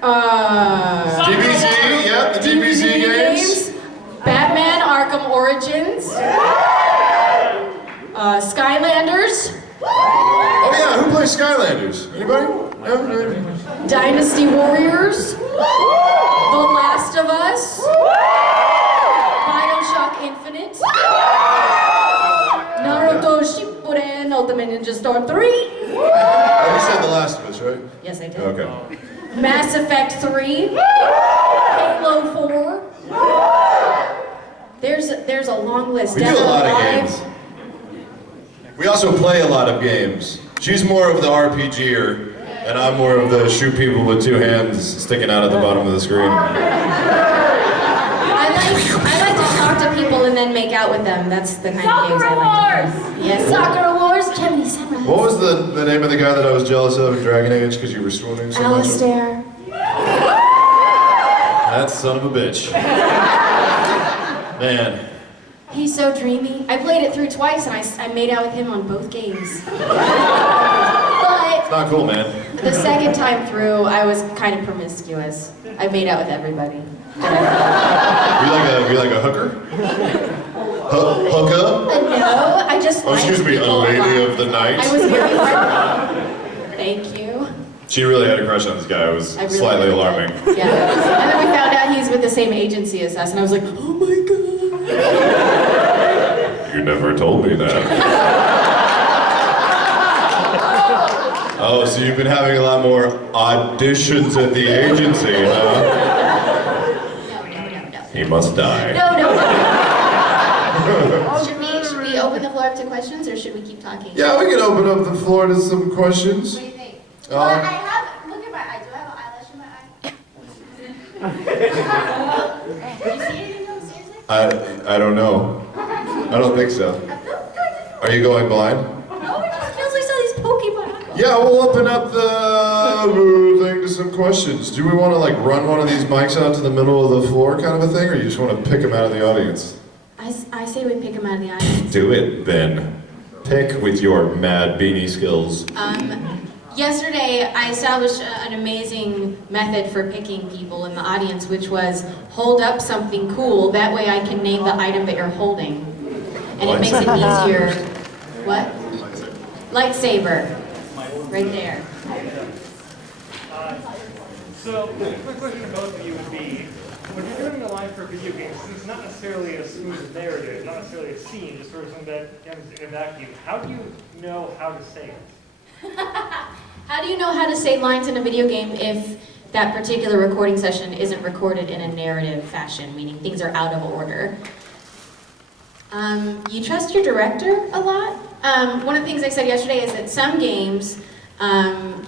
DBZ, yep, the DBZ games. Batman Arkham Origins. Skylanders. Oh yeah, who plays Skylanders? Anybody? Dynasty Warriors. The Last of Us. Bioshock Infinite. Naruto Shippuden Ultimate Ninja Storm 3. Oh, you said The Last of Us, right? Yes, I did. Okay. Mass Effect 3. Halo 4. There's a long list. We do a lot of games. We also play a lot of games. She's more of the RPGer, and I'm more of the shoot people with two hands sticking out at the bottom of the screen. I like to talk to people and then make out with them. That's the kind of games I like to play. Yes, Soccer Wars, Kevin Samurai. What was the name of the guy that I was jealous of in Dragon Age because you were swooning so much? Alistair. That son of a bitch. Man. He's so dreamy. I played it through twice and I made out with him on both games. But It's not cool, man. the second time through, I was kind of promiscuous. I made out with everybody. You're like a hooker? Hooker? No, I just. Oh, excuse me, a lady of the night. I was very friendly. Thank you. She really had a crush on this guy. It was Really slightly alarming. did. Yeah. And then we found out he's with the same agency as us, and I was like, oh my god. You never told me that. Oh, so you've been having a lot more auditions at the agency, huh? No. He must die. No. Should we open the floor up to questions, or should we keep talking? Yeah, we can open up the floor to some questions. What do you think? Well, I have, look at my eye. Do I have an eyelash in my eye? Do you see anything though, seriously? I don't know. I don't think so. I feel good. Are you going blind? No, it just feels like some of these Pokemon. Yeah, we'll open up the thing to some questions. Do we want to like run one of these mics out to the middle of the floor kind of a thing, or you just want to pick them out of the audience? I say we pick him out of the audience. Do it, then. Pick with your mad beanie skills. Yesterday, I established an amazing method for picking people in the audience, which was hold up something cool. That way I can name the item that you're holding. And it makes it easier. What? Lightsaber. Right there. So, the quick question to both of you would be, when you're doing a line for video games, it's not necessarily a smooth narrative, not necessarily a scene, just sort of something that comes in a vacuum. How do you know how to say it? How do you know how to say lines in a video game if that particular recording session isn't recorded in a narrative fashion, meaning things are out of order? You trust your director a lot. One of the things I said yesterday is that some games,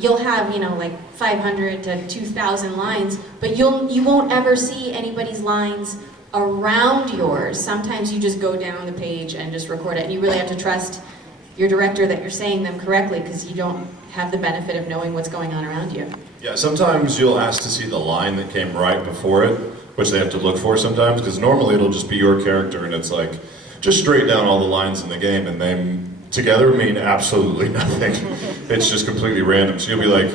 you'll have, like 500 to 2,000 lines, but you won't ever see anybody's lines around yours. Sometimes you just go down the page and just record it, and you really have to trust your director that you're saying them correctly because you don't have the benefit of knowing what's going on around you. Yeah, sometimes you'll ask to see the line that came right before it, which they have to look for sometimes, because normally it'll just be your character and it's like, just straight down all the lines in the game and they together mean absolutely nothing. It's just completely random. So you'll be like,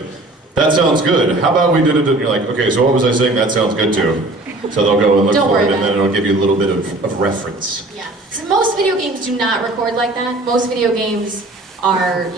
that sounds good. How about we did it? And you're like, okay, so what was I saying that sounds good to? So they'll go and look for it and then it'll give you a little bit of reference. Yeah. So most video games do not record like that. Most video games are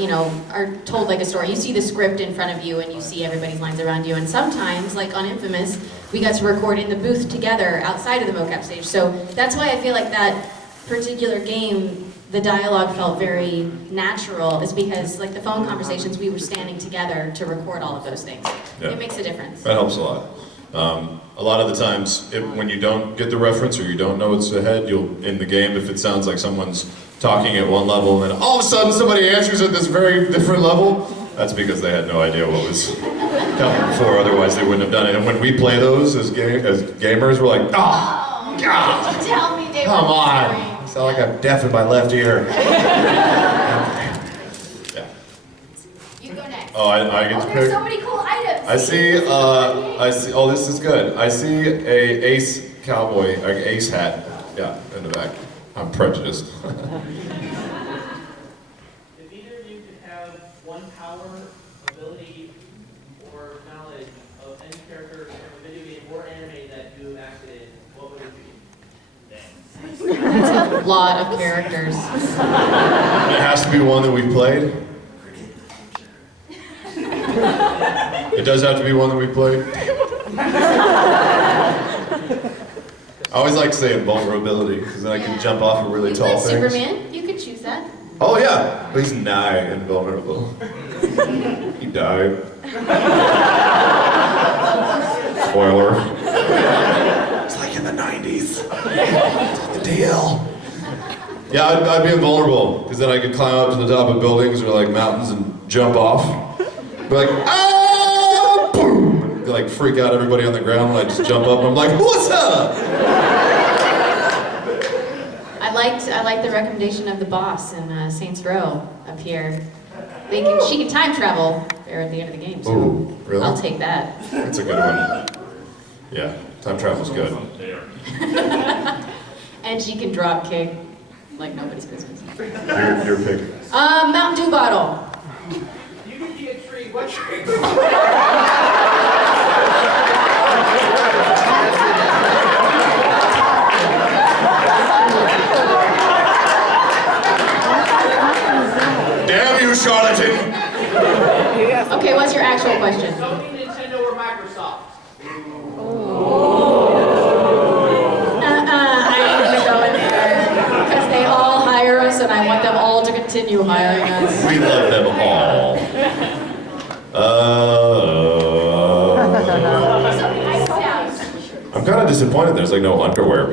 told like a story. You see the script in front of you and you see everybody's lines around you. And sometimes, like on Infamous, we got to record in the booth together outside of the mocap stage. So that's why I feel like that particular game, the dialogue felt very natural, is because like the phone conversations, we were standing together to record all of those things. Yeah. It makes a difference. That helps a lot. A lot of the times, when you don't get the reference or you don't know what's ahead, in the game, if it sounds like someone's talking at one level and then all of a sudden somebody answers at this very different level, that's because they had no idea what was coming before, otherwise they wouldn't have done it. And when we play those as gamers, we're like, oh, God! Tell me they Come on! I sound like I'm deaf in my left ear. Yeah. You go next. Oh, I get to pick. There's so many cool items. I see, oh, this is good. I see a Ace cowboy, an Ace hat, yeah, in the back. I'm prejudiced. If either of you could have one power, ability, or knowledge of any character lot of characters. It has to be one that we've played. It does have to be one that we played. I always like saying vulnerability, because then I can jump off of really You tall played things. Superman. You could choose that. Oh yeah, but he's nigh invulnerable. He died. Spoiler. It's like in the 90s. It's the deal. Yeah, I'd be invulnerable, because then I could climb up to the top of buildings or like mountains and jump off. Be like, ah, boom! And, like freak out everybody on the ground when I just jump up and I'm like, what's up? I liked the recommendation of the boss in Saints Row up here. She can time travel there at the end of the game. So Ooh, really? I'll take that. That's a good one. Yeah, time travel's good. And she can drop kick like nobody's business. Your pick. Mountain Dew bottle. You could be a tree. What tree? Damn you, charlatan! Okay, what's your actual question? Sony, Nintendo, or Microsoft? I ain't gonna go in there because they all hire us, and I want them all to continue hiring us. We love them all. I'm kind of disappointed there's like no underwear.